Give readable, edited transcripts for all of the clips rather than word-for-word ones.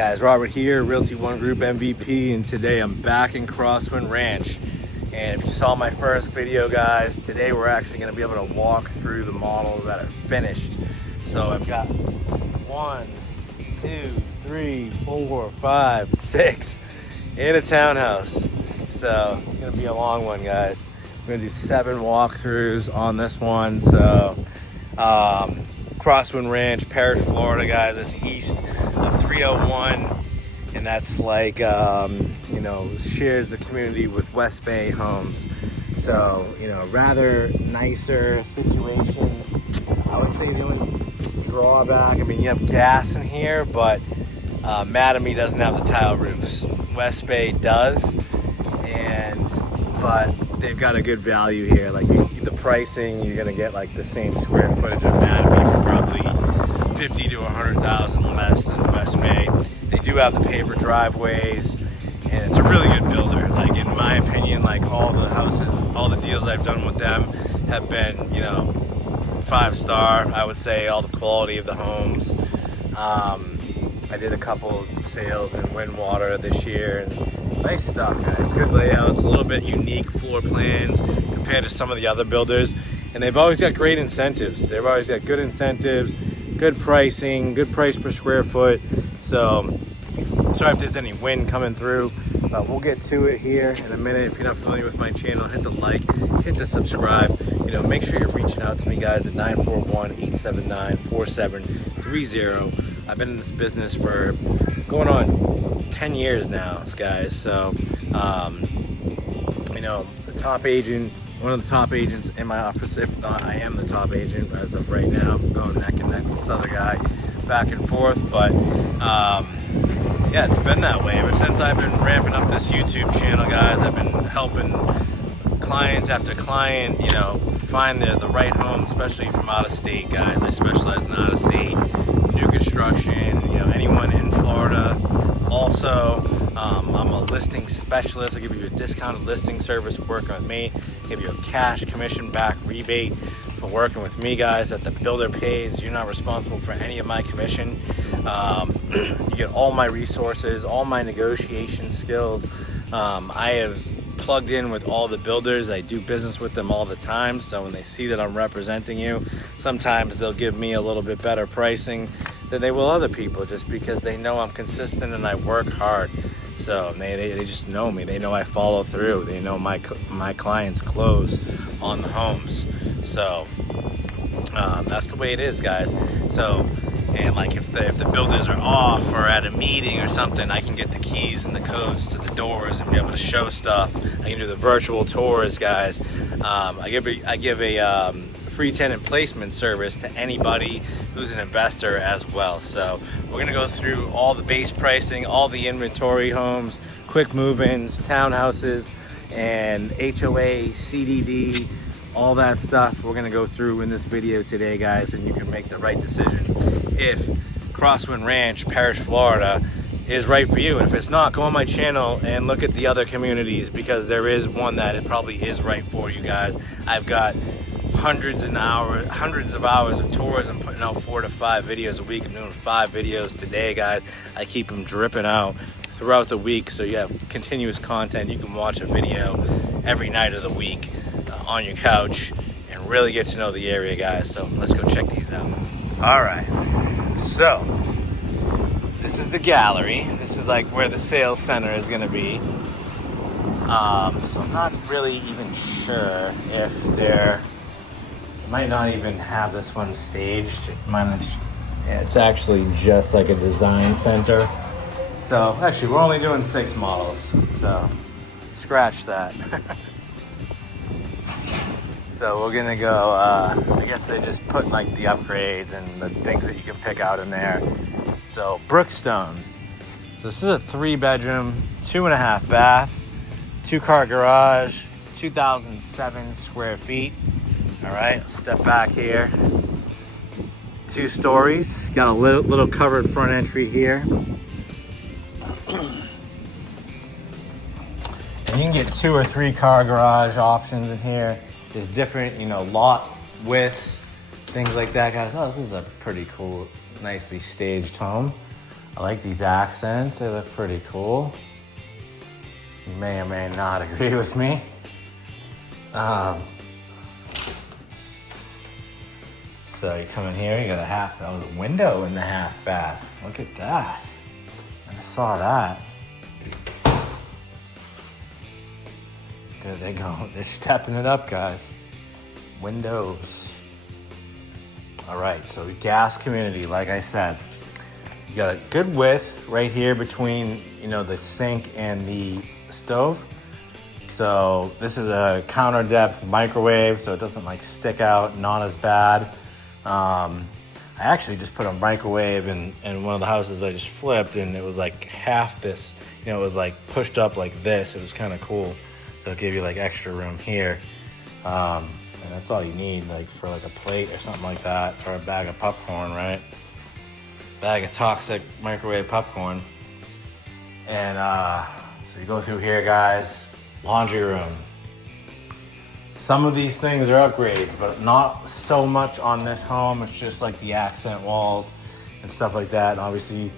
Guys, Robert here, Realty One Group MVP, and today I'm back in Crosswind Ranch. And if you saw my first video, guys, today we're actually going to be able to walk through the models that are finished. So I've got 1, 2, 3, 4, 5, 6 in a townhouse. So it's going to be a long one, guys. We're going to do 7 walkthroughs on this one. So Crosswind Ranch, Parrish, Florida, guys. It's east of 301, and that's like shares the community with West Bay homes. So rather nicer situation. I would say the only drawback, I mean, you have gas in here, but Mattamy doesn't have the tile roofs. West Bay does, but they've got a good value here. Like the pricing, you're gonna get like the same square footage of Mattamy for probably 50 to 100,000 less than West Bay. They do have the paper driveways, and it's a really good builder. Like in my opinion, like all the houses, all the deals I've done with them have been, 5-star. I would say all the quality of the homes. I did a couple sales in Windwater this year, and nice stuff, guys. Good layouts, a little bit unique floor plans compared to some of the other builders, and they've always got great incentives. They've always got good incentives, good pricing, good price per square foot. So sorry if there's any wind coming through, but we'll get to it here in a minute. If you're not familiar with my channel, hit the like, hit the subscribe. Make sure you're reaching out to me, guys, at 941-879-4730. I've been in this business for going on 10 years now, guys. So the top agent, one of the top agents in my office. If not, I am the top agent as of right now. I'm going neck and neck with this other guy, back and forth. But yeah, it's been that way ever since I've been ramping up this YouTube channel, guys. I've been helping clients after client, find the right home, especially from out of state, guys. I specialize in out of state, new construction, anyone in Florida. Also, I'm a listing specialist. I give you a discounted listing service for working with me. Give you a cash commission back rebate for working with me, guys, that the builder pays. You're not responsible for any of my commission. You get all my resources, all my negotiation skills. I have plugged in with all the builders. I do business with them all the time, so when they see that I'm representing you, sometimes they'll give me a little bit better pricing than they will other people, just because they know I'm consistent and I work hard. So they just know me. They know I follow through. They know my clients close on the homes. So that's the way it is, guys. So, and like if the builders are off or at a meeting or something, I can get the keys and the codes to the doors and be able to show stuff. I can do the virtual tours, guys. I give a free tenant placement service to anybody who's an investor as well. So we're gonna go through all the base pricing, all the inventory homes, quick move-ins, townhouses, and HOA, CDD, all that stuff we're gonna go through in this video today, guys, and you can make the right decision if Crosswind Ranch, Parrish, Florida is right for you. And if it's not, go on my channel and look at the other communities, because there is one that it probably is right for you guys. I've got hundreds of hours of tours. I'm putting out 4 to 5 videos a week. I'm doing 5 videos today, guys. I keep them dripping out throughout the week, so you have continuous content. You can watch a video every night of the week on your couch and really get to know the area, guys. So let's go check these out. All right, so this is the gallery. This is like where the sales center is gonna be. So I'm not really even sure if might not even have this one staged. It's actually just like a design center. So actually, we're only doing 6 models, so scratch that. So we're gonna go, I guess they just put like the upgrades and the things that you can pick out in there. So Brookstone. So this is a 3-bedroom, 2.5 bath, 2-car garage, 2,007 square feet. All right, step back here. 2 stories, got a little covered front entry here. And you can get 2 or 3 car garage options in here. There's different, lot widths, things like that, guys. Oh, this is a pretty cool, nicely staged home. I like these accents, they look pretty cool. You may or may not agree with me. So you come in here, you got a window in the half bath. Look at that. I saw that. There they go. They're stepping it up, guys. Windows. All right, so gas community, like I said. You got a good width right here between, the sink and the stove. So this is a counter depth microwave, so it doesn't like stick out, not as bad. I actually just put a microwave in one of the houses I just flipped, and it was like half this, it was like pushed up like this. It was kind of cool. So it gave you like extra room here. And that's all you need, like for like a plate or something like that, or a bag of popcorn, right? Bag of toxic microwave popcorn. And so you go through here, guys. Laundry room. Some of these things are upgrades, but not so much on this home. It's just like the accent walls and stuff like that. And obviously,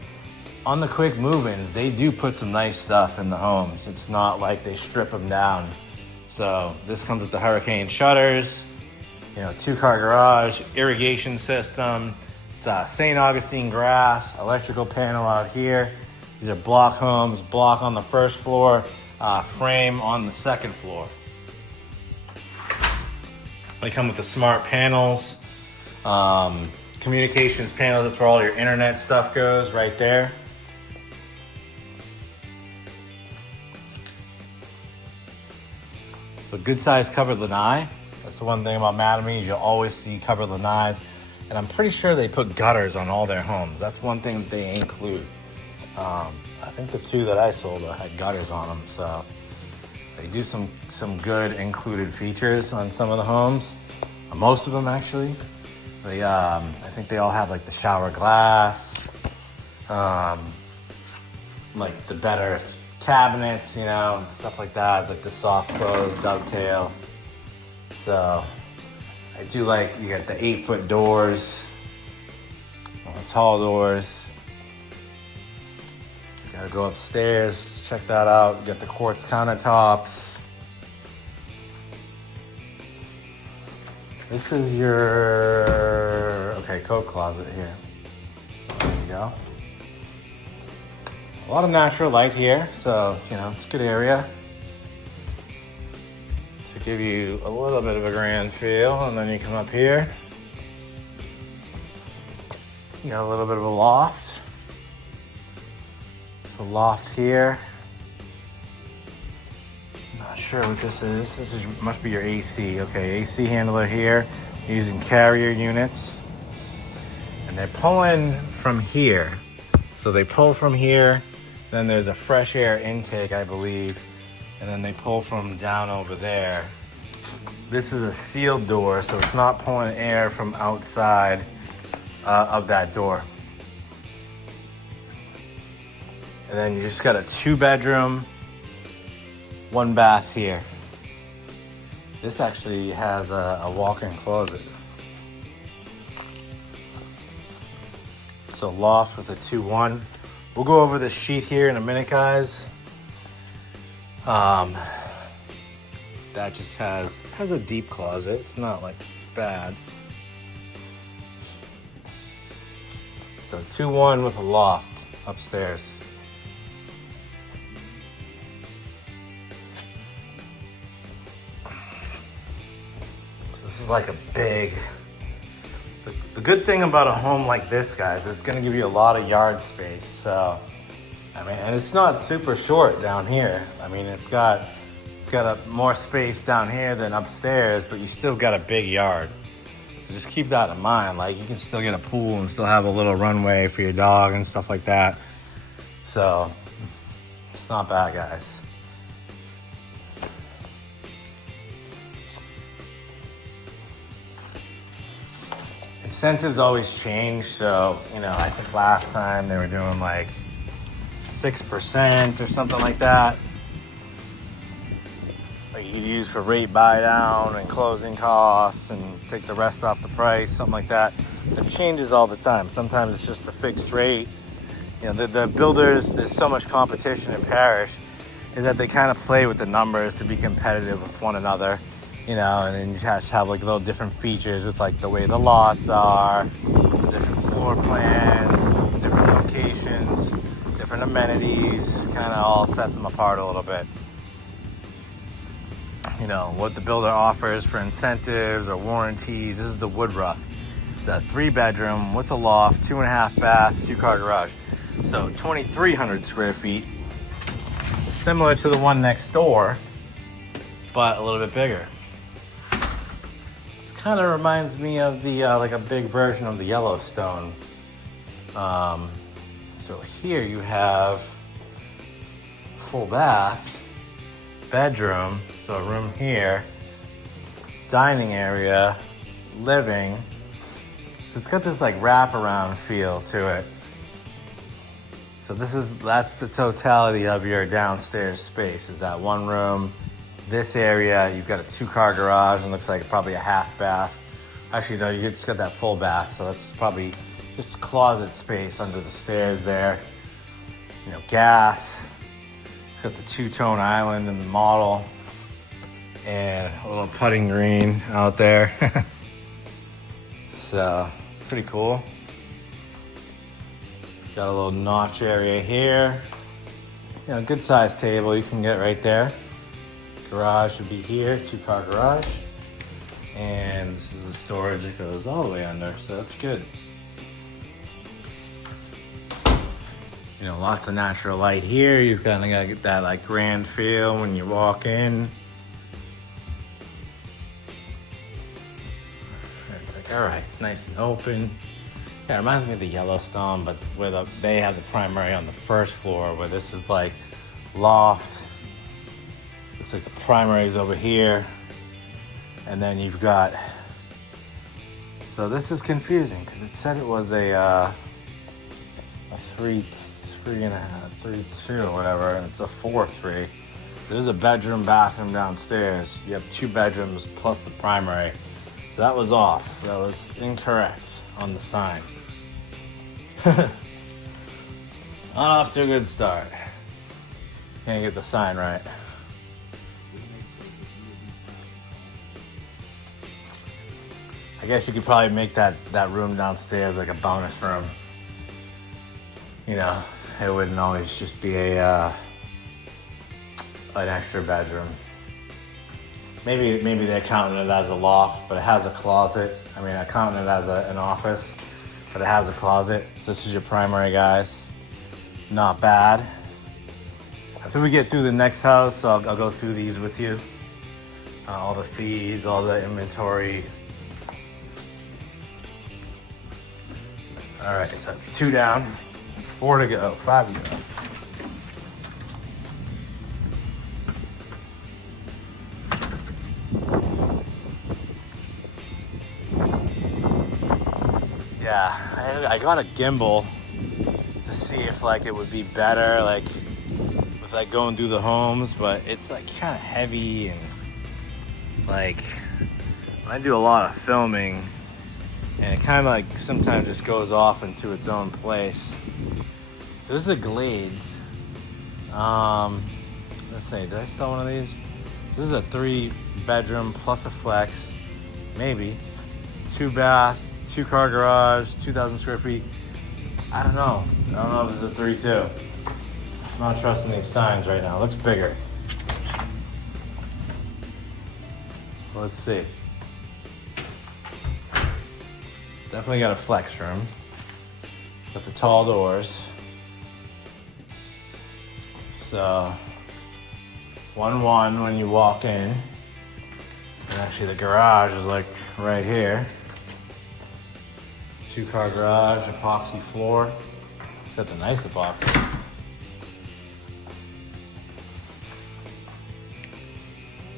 on the quick move-ins, they do put some nice stuff in the homes. It's not like they strip them down. So this comes with the hurricane shutters, 2-car garage, irrigation system. It's St. Augustine grass, electrical panel out here. These are block homes, block on the first floor, frame on the second floor. They come with the smart panels, communications panels. That's where all your internet stuff goes, right there. So good size covered lanai. That's the one thing about Mattamy, is you'll always see covered lanais. And I'm pretty sure they put gutters on all their homes. That's one thing that they include. I think the 2 that I sold had gutters on them, so they do some good included features on some of the homes. Most of them, actually. They, I think they all have like the shower glass, like the better cabinets, and stuff like that, like the soft close, dovetail. So I do like, you got the 8-foot doors, the tall doors. Gotta go upstairs, check that out. You got the quartz countertops. This is your, coat closet here. So there you go. A lot of natural light here, so, it's a good area to give you a little bit of a grand feel. And then you come up here, you got a little bit of a loft. So loft here. Not sure what this is. Must be your AC. Okay, AC handler here. Using carrier units. And they're pulling from here. So they pull from here. Then there's a fresh air intake, I believe. And then they pull from down over there. This is a sealed door, so it's not pulling air from outside of that door. And then you just got a 2-bedroom, 1 bath here. This actually has a walk-in closet. So loft with a 2-1. We'll go over this sheet here in a minute, guys. That just has a deep closet. It's not like bad. So 2-1 with a loft upstairs. This is like a big, the good thing about a home like this, guys, it's gonna give you a lot of yard space. So, and it's not super short down here. It's got more space down here than upstairs, but you still got a big yard. So just keep that in mind. Like, you can still get a pool and still have a little runway for your dog and stuff like that. So it's not bad, guys. Incentives always change, so I think last time they were doing like 6% or something like that. Like you use for rate buy down and closing costs and take the rest off the price, something like that. It changes all the time. Sometimes it's just a fixed rate, you know, the builders, there's so much competition in Parrish, is that they kind of play with the numbers to be competitive with one another, you know, and then you just have like little different features with like the way the lots are, different floor plans, different locations, different amenities, kind of all sets them apart a little bit. You know, what the builder offers for incentives or warranties. This is the Woodruff. It's a 3-bedroom with a loft, 2.5 bath, 2-car garage. So 2,300 square feet, similar to the one next door, but a little bit bigger. It kind of reminds me of the, like a big version of the Yellowstone. So here you have full bath, bedroom, so a room here, dining area, living. So it's got this like wraparound feel to it. So that's the totality of your downstairs space, is that one room, this area. You've got a 2-car garage and looks like probably a half bath. Actually, no, you just got that full bath, so that's probably just closet space under the stairs there. You know, gas. It's got the 2-tone island in the model and a little putting green out there. So, pretty cool. Got a little notch area here. You know, good sized table you can get right there. Garage would be here, 2-car garage. And this is the storage that goes all the way under, so that's good. You know, lots of natural light here. You've kind of got to get that like grand feel when you walk in. It's like, all right, it's nice and open. Yeah, it reminds me of the Yellowstone, but where they have the primary on the first floor, where this is like loft. Looks like the primary is over here. And then you've got, so this is confusing because it said it was a 3.5, 3.2 or whatever, and it's a 4.3. There's a bedroom, bathroom downstairs. You have 2 bedrooms plus the primary. So that was off. That was incorrect on the sign. Off to a good start. Can't get the sign right. I guess you could probably make that room downstairs like a bonus room. You know, it wouldn't always just be an extra bedroom. Maybe they're counting it as a loft, but it has a closet. I mean, I count it as an office, but it has a closet. So this is your primary, guys. Not bad. After we get through the next house, I'll go through these with you. All the fees, all the inventory. All right, so it's 2 down, 4 to go, 5 to go. Yeah, I got a gimbal to see if like it would be better, like with like going through the homes, but it's like kind of heavy, and like when I do a lot of filming, and it kind of like sometimes just goes off into its own place. This is a Glades. Let's see, did I sell one of these? This is a 3-bedroom plus a flex, maybe 2-bath, 2-car garage, 2,000 square feet. I don't know if it's a 3.2. I'm not trusting these signs right now. It looks bigger. Let's see. It's definitely got a flex room with the tall doors. So 1-1 when you walk in. And actually the garage is like right here. 2-car garage, epoxy floor. It's got the nice epoxy.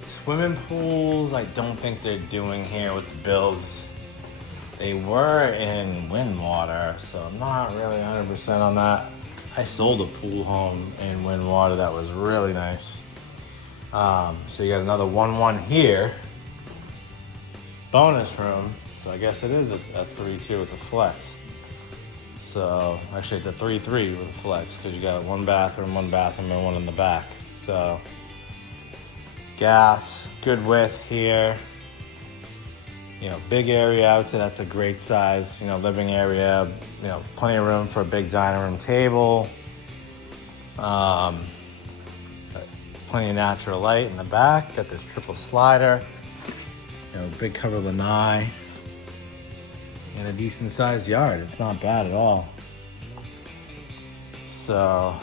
Swimming pools, I don't think they're doing here with the builds. They were in wind water, so I'm not really 100% on that. I sold a pool home in wind water that was really nice. So you got another 1-1 here. Bonus room. So I guess it is a 3.2 with a flex. So actually it's a 3-3 with flex because you got one bathroom, and one in the back. So gas, good width here. You know, big area, I would say that's a great size, you know, living area, you know, plenty of room for a big dining room table. Plenty of natural light in the back. Got this triple slider, you know, big cover lanai, and a decent sized yard. It's not bad at all. So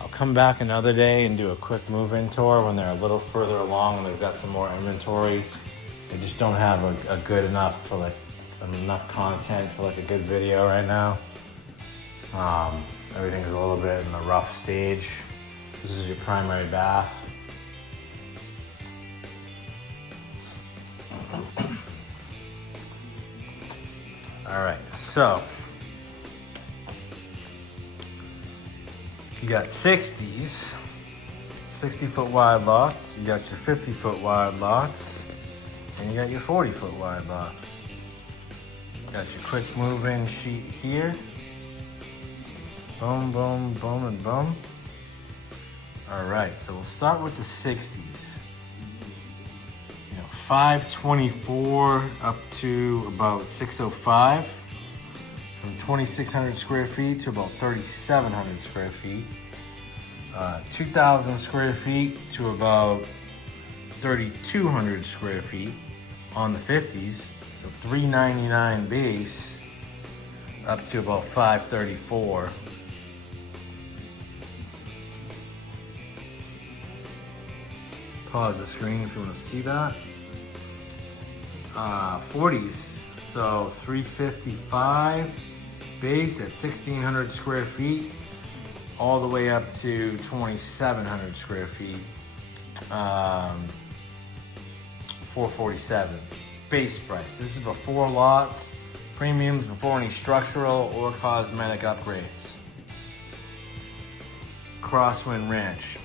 I'll come back another day and do a quick move-in tour when they're a little further along and they've got some more inventory. They just don't have a good enough for like enough content for like a good video right now. Everything's a little bit in the rough stage. This is your primary bath. All right, so you got 60s, 60-foot wide lots. You got your 50-foot wide lots, and you got your 40-foot wide lots. Got your quick move-in sheet here. Boom, boom, boom, and boom. All right, so we'll start with the 60s. You know, 524 up to about 605. From 2,600 square feet to about 3,700 square feet. 2,000 square feet to about 3,200 square feet on the 50s. So 399 base up to about 534. Pause the screen if you want to see that. 40s, so 355 base at 1,600 square feet, all the way up to 2,700 square feet. 447 base price. This is before lots, premiums, before any structural or cosmetic upgrades. Crosswind Ranch.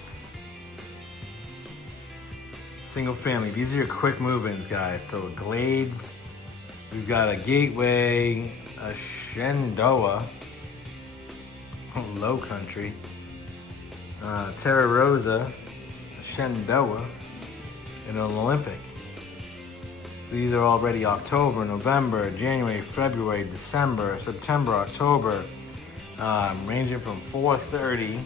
Single family. These are your quick move-ins, guys. So Glades, we've got a Gateway, a Shenandoah, Low Country, Terra Rosa, a Shenandoah, and an Olympic. So these are already October, November, January, February, December, September, October, ranging from 430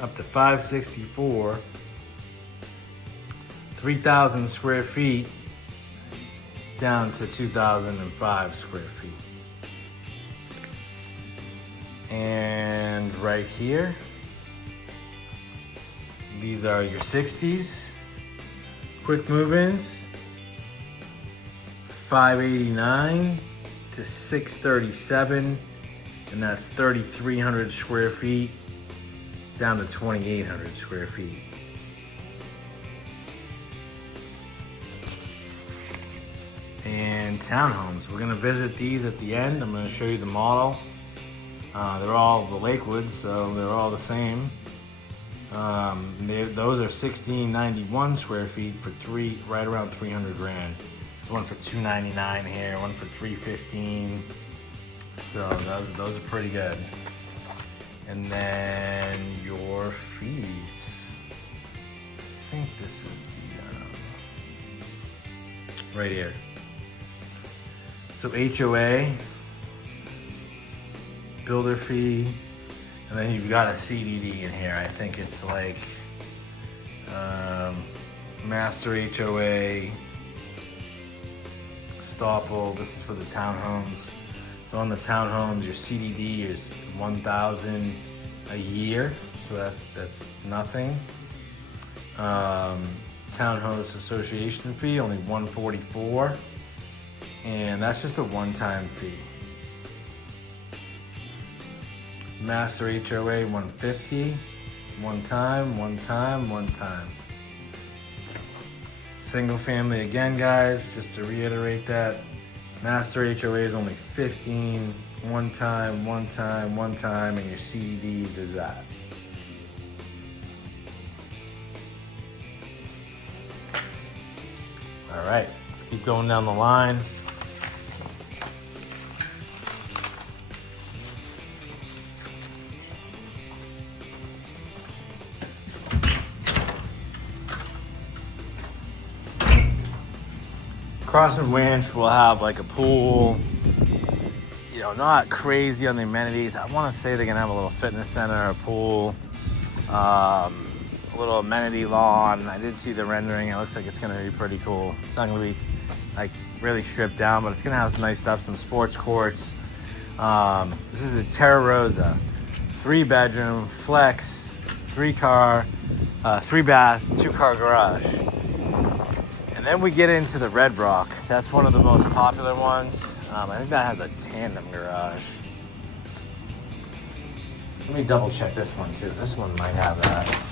up to 564. 3,000 square feet down to 2,005 square feet. And right here, these are your 60s, quick move-ins, 589 to 637, and that's 3,300 square feet down to 2,800 square feet. And townhomes. We're gonna visit these at the end. I'm gonna show you the model. They're all the Lakewood, so they're all the same. Those are 1,691 square feet for right around 300 grand. One for 299 here, one for 315. So those are pretty good. And then your fees. I think this is the right here. So HOA, builder fee, and then you've got a CDD in here. I think it's like master HOA, Stopple. This is for the townhomes. So on the townhomes, your CDD is $1,000 a year. So that's nothing. Townhouse association fee, only $144. And that's just a one-time fee. Master HOA $150, one time. Single family again, guys, just to reiterate that. Master HOA is only $15, one time, and your CDDs is that. All right, let's keep going down the line. Crosswind Ranch will have like a pool, you know, not crazy on the amenities. I want to say they're gonna have a little fitness center, a pool, a little amenity lawn. I did see the rendering. It looks like it's gonna be pretty cool. It's not gonna be like really stripped down, but it's gonna have some nice stuff, some sports courts. This is a Terra Rosa, 3-bedroom, flex, 3-car, 3-bath, 2-car garage. And then we get into the Red Rock. That's one of the most popular ones. I think that has a tandem garage. Let me double check this one too. This one might have that.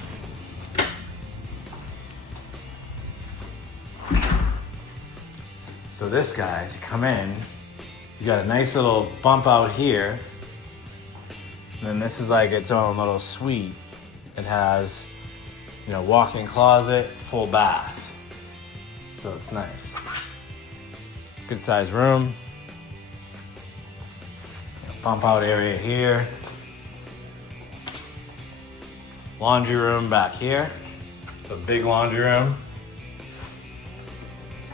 So this guy, as you come in, you got a nice little bump out here. And then this is like its own little suite. It has, you know, walk-in closet, full bath. So it's nice. Good sized room. Bump out area here. Laundry room back here. It's a big laundry room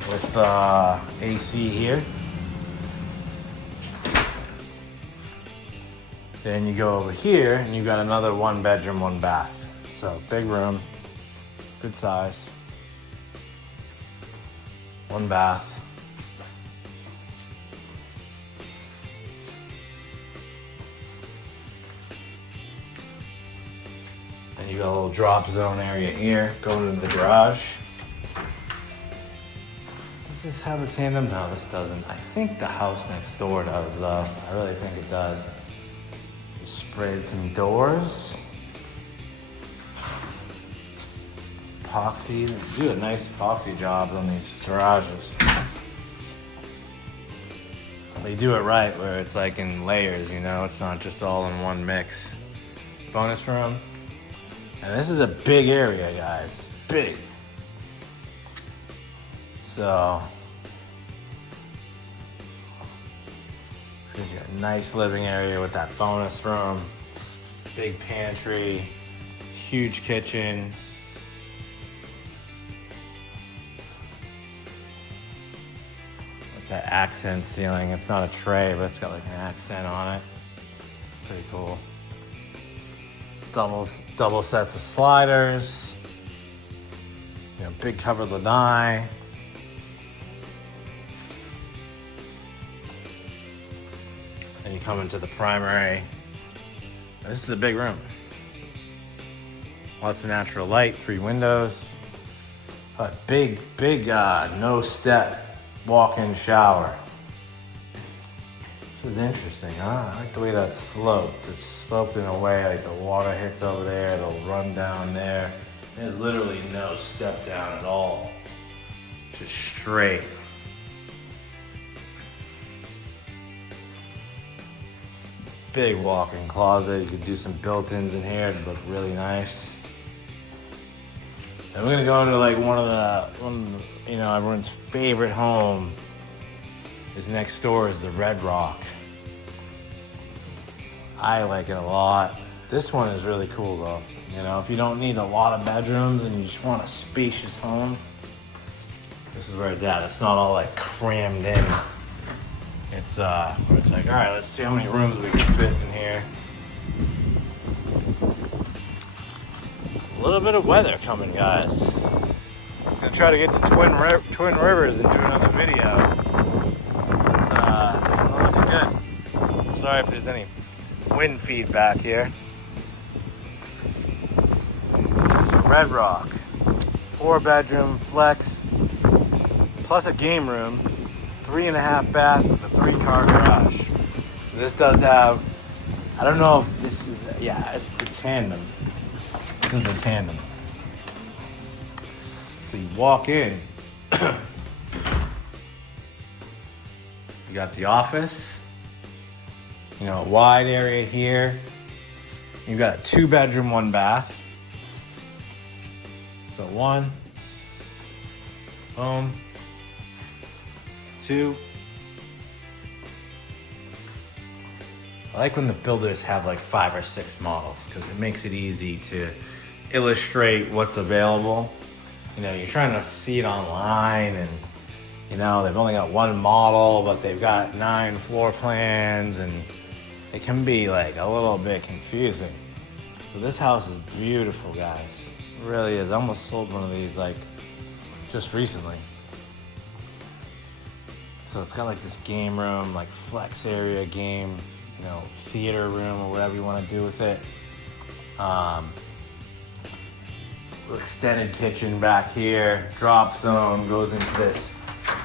with AC here. Then you go over here and you got another 1-bedroom, 1-bath. So big room, good size. 1 bath. And you got a little drop zone area here going into the garage. Does this have a tandem? No, this doesn't. I think the house next door does though. I really think it does. Just sprayed some doors. Epoxy. They do a nice epoxy job on these garages. They do it right where it's like in layers, you know, it's not just all in one mix. Bonus room. And this is a big area, guys. Big. So it's gonna be a nice living area with that bonus room. Big pantry, huge kitchen. That accent ceiling. It's not a tray, but it's got like an accent on it. It's pretty cool. Double sets of sliders. You know, big covered lanai. And you come into the primary. This is a big room. Lots of natural light, 3 windows. A big no step walk-in shower. This is interesting, huh? I like the way that's sloped. It's sloped in a way like the water hits over there, it'll run down there. There's literally no step down at all. Just straight. Big walk-in closet. You could do some built-ins in here. It'd look really nice. And we're gonna go into like one of the, you know, everyone's favorite home is next door is the Red Rock. I like it a lot. This one is really cool though. You know, if you don't need a lot of bedrooms and you just want a spacious home, this is where it's at. It's not all like crammed in. It's where it's like, all right, let's see how many rooms we can fit in here. A little bit of weather coming, guys. I was gonna try to get to Twin Rivers and do another video. It's not looking good. Sorry if there's any wind feedback here. So Red Rock, 4-bedroom flex, plus a game room, 3.5 bath with a 3-car garage. So this does have, I don't know if this is, yeah, it's the tandem. This is the tandem. So you walk in, you got the office, you know, a wide area here. You've got a 2-bedroom, 1-bath. So 1, boom, II. I like when the builders have like 5 or 6 models because it makes it easy to illustrate what's available. You know, you're trying to see it online and, you know, they've only got 1 model, but they've got 9 floor plans and it can be like a little bit confusing. So this house is beautiful, guys. It really is. I almost sold one of these like just recently. So it's got like this game room, like flex area game, you know, theater room or whatever you want to do with it. Extended kitchen back here. Drop zone goes into this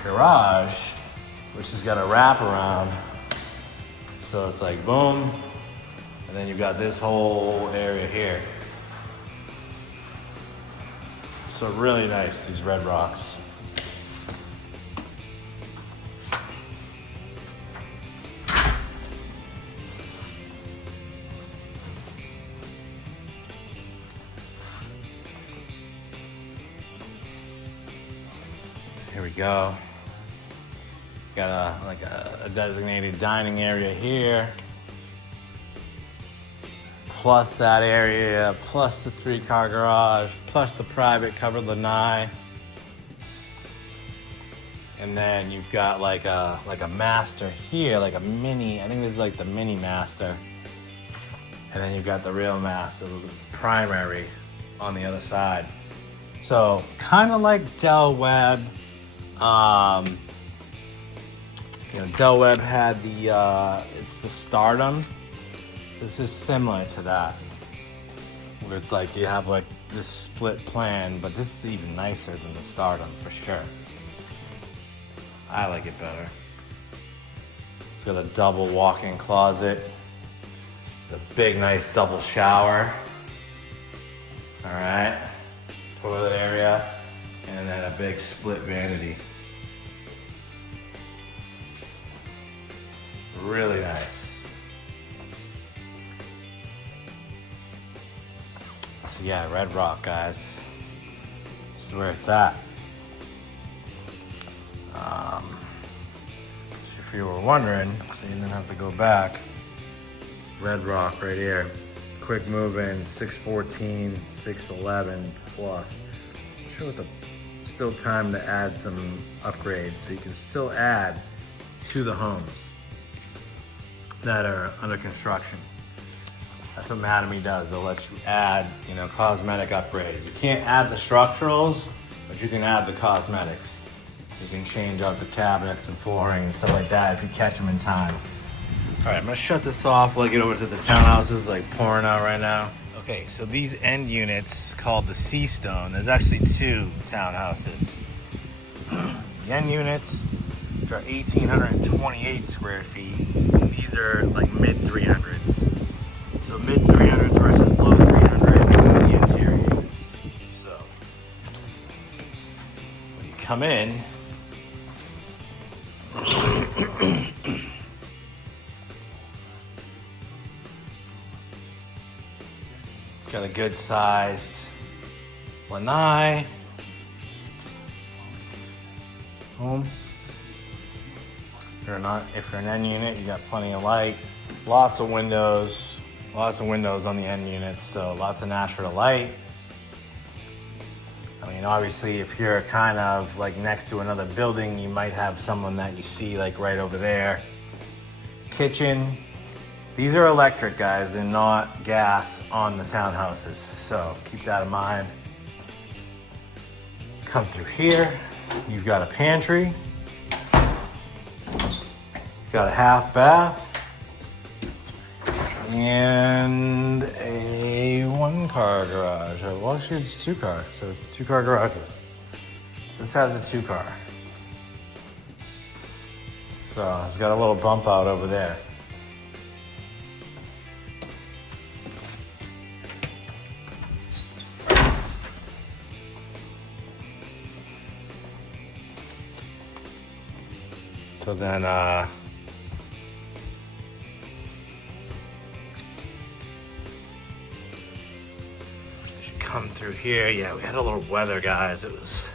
garage, which has got a wraparound. So it's like boom, and then you've got this whole area here. So really nice, these red rocks. So here we go. Got a designated dining area here, plus that area, plus the 3-car garage, plus the private covered lanai. And then you've got like a master here, like a mini, I think this is like the mini master. And then you've got the real master, the primary on the other side. So kind of like Del Webb. You know, Del Webb had the, it's the Stardom. This is similar to that. Where it's like you have like this split plan, but this is even nicer than the Stardom for sure. I like it better. It's got a double walk-in closet. The big nice double shower. All right. Toilet area. And then a big split vanity. Really nice. So yeah, Red Rock, guys. This is where it's at. So if you were wondering, so you didn't have to go back, Red Rock right here. Quick move-in, 614, 611 plus. I'm sure with the still time to add some upgrades, so you can still add to the homes that are under construction. That's what Mattamy does. They'll let you add, you know, cosmetic upgrades. You can't add the structurals, but you can add the cosmetics. You can change out the cabinets and flooring and stuff like that if you catch them in time. All right, I'm gonna shut this off while I get over to the townhouses, like pouring out right now. Okay, so these end units called the Seastone, there's actually 2 townhouses. The end units, which are 1,828 square feet. These are like mid 300s. So mid 300s versus low 300s in the interior units. So when you come in, it's got a good sized lanai. Home. If you're an end unit, you got plenty of light, lots of windows on the end units, so lots of natural light. I mean, obviously, if you're kind of like next to another building, you might have someone that you see like right over there. Kitchen. These are electric, guys, and not gas on the townhouses, so keep that in mind. Come through here, you've got a pantry. Got a half bath and a 1-car garage. Well, actually it's 2-car, so it's 2-car garages. This has a 2-car. So it's got a little bump out over there. So then, come through here. Yeah, we had a little weather, guys. It was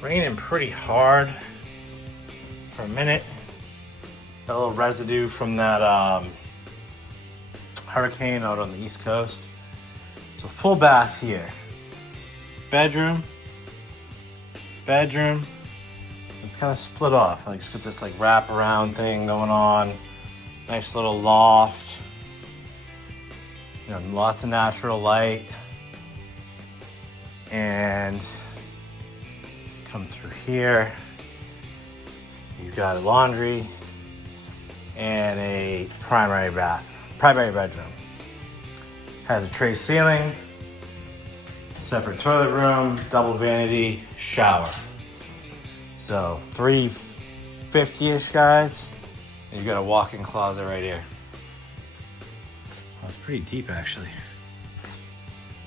raining pretty hard. a minute. Got a little residue from that hurricane out on the East Coast. So full bath here. Bedroom. It's kind of split off. Like it's got this like wraparound thing going on. Nice little loft. You know, lots of natural light. And come through here. You've got a laundry and a primary bedroom. Has a tray ceiling, separate toilet room, double vanity, shower. So $350-ish, guys. And you've got a walk-in closet right here. That's pretty deep, actually.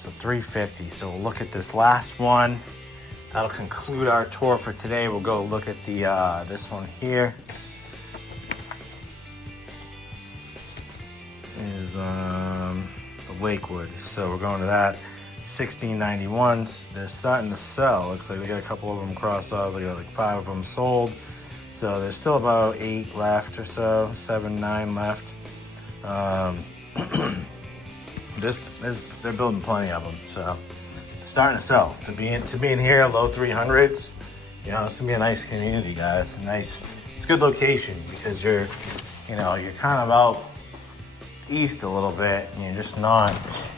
So $350. So we'll look at this last one. That'll conclude our tour for today. We'll go look at the this one here. Is the Lakewood. So we're going to that. $16.91. They're starting to sell. Looks like they got a couple of them crossed off. They got like 5 of them sold. So there's still about 8 left or so, 7, 9 left. They're building plenty of them. So starting to sell. To be in here, low 300s. You know, it's gonna be a nice community, guys. It's a good location because you're kind of out east a little bit, and you're just not.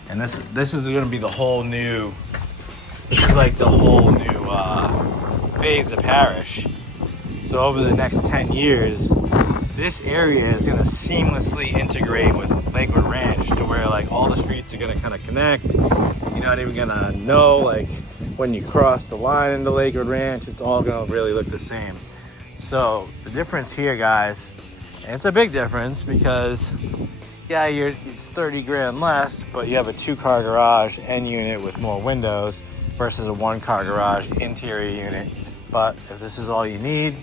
And this is going to be the whole new. This is like the whole new phase of Parrish. So over the next 10 years, this area is going to seamlessly integrate with Lakewood Ranch to where like all the streets are going to kind of connect. You're not even going to know like when you cross the line into Lakewood Ranch, it's all going to really look the same. So the difference here, guys, and it's a big difference because yeah, it's 30 grand less, but you have a 2-car garage end unit with more windows versus a 1-car garage interior unit. But if this is all you need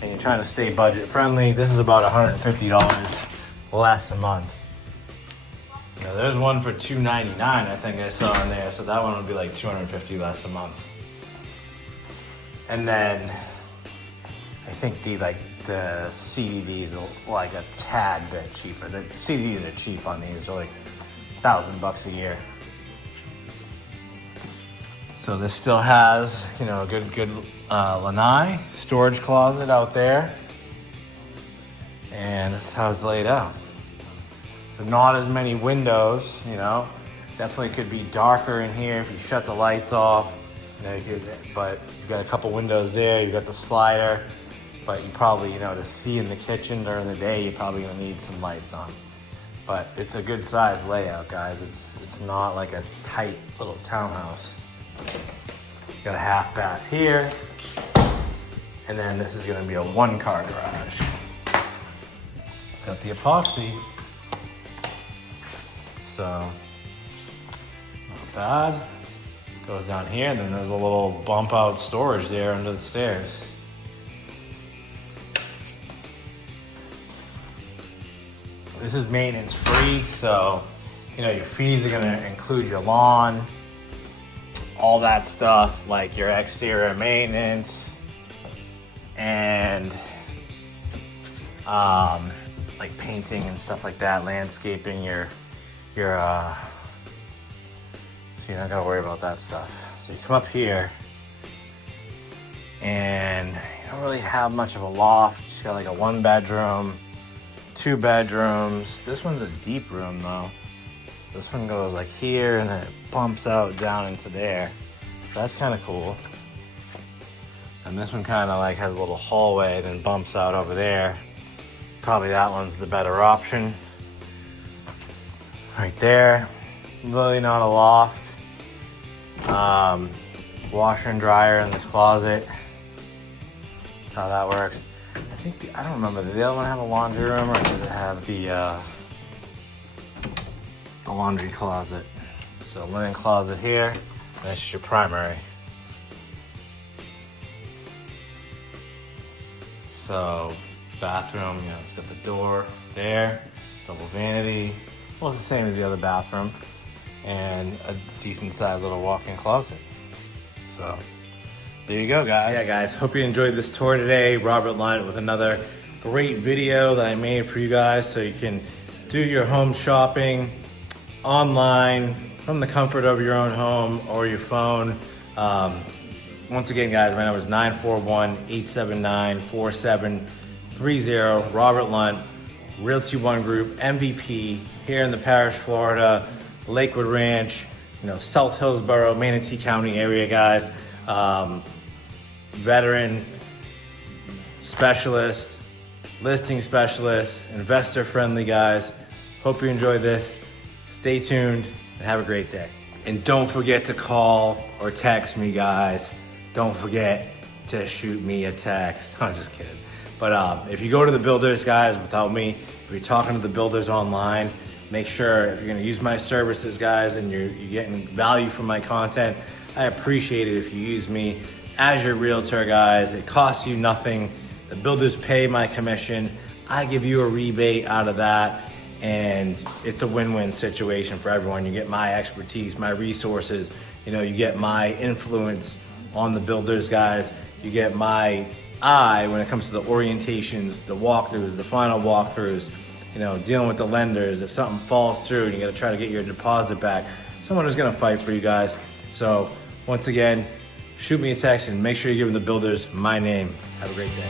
and you're trying to stay budget friendly, this is about $150 less a month. You know, there's one for $299 I think I saw in there, so that one would be like $250 less a month. And then I think the CDs are like a tad bit cheaper. The CDs are cheap on these. They're like $1,000 a year. So this still has, a good lanai storage closet out there. And this is how it's laid out. So not as many windows, Definitely could be darker in here if you shut the lights off. But you've got a couple windows there. You've got the slider. But you probably, to see in the kitchen during the day, you're probably gonna need some lights on. But it's a good size layout, guys. It's not like a tight little townhouse. Got a half bath here. And then this is gonna be a 1-car garage. It's got the epoxy. So, not bad. Goes down here, and then there's a little bump out storage there under the stairs. This is maintenance free, so your fees are gonna include your lawn, all that stuff, like your exterior maintenance, and like painting and stuff like that, landscaping, so you're not gonna worry about that stuff. So you come up here, and you don't really have much of a loft. You just got like a 1-bedroom. 2 bedrooms. This one's a deep room though. So this one goes like here and then it bumps out down into there. That's kind of cool. And this one kind of like has a little hallway, then bumps out over there. Probably that one's the better option. Right there. Really not a loft. Washer and dryer in this closet. That's how that works. I don't remember, did the other one have a laundry room or did it have the laundry closet? So linen closet here, and that's your primary. So bathroom, it's got the door there, double vanity. Well, it's the same as the other bathroom, and a decent sized little walk-in closet. So there you go, guys. Yeah, guys, hope you enjoyed this tour today. Robert Lunt with another great video that I made for you guys so you can do your home shopping online from the comfort of your own home or your phone. Once again, guys, my number is 941-879-4730. Robert Lunt, Realty One Group, MVP here in the Parrish, Florida, Lakewood Ranch, South Hillsborough, Manatee County area, guys. Veteran, specialist, listing specialist, investor friendly, guys. Hope you enjoyed this. Stay tuned and have a great day. And don't forget to call or text me, guys. Don't forget to shoot me a text. I'm just kidding. But if you go to the builders, guys, without me, if you're talking to the builders online, make sure if you're gonna use my services, guys, and you're getting value from my content, I appreciate it if you use me as your realtor, guys. It costs you nothing. The builders pay my commission. I give you a rebate out of that, and it's a win-win situation for everyone. You get my expertise, my resources, you get my influence on the builders, guys. You get my eye when it comes to the orientations, the walkthroughs, the final walkthroughs, dealing with the lenders. If something falls through and you gotta try to get your deposit back, someone is gonna fight for you guys. So once again, shoot me a text and make sure you're giving the builders my name. Have a great day.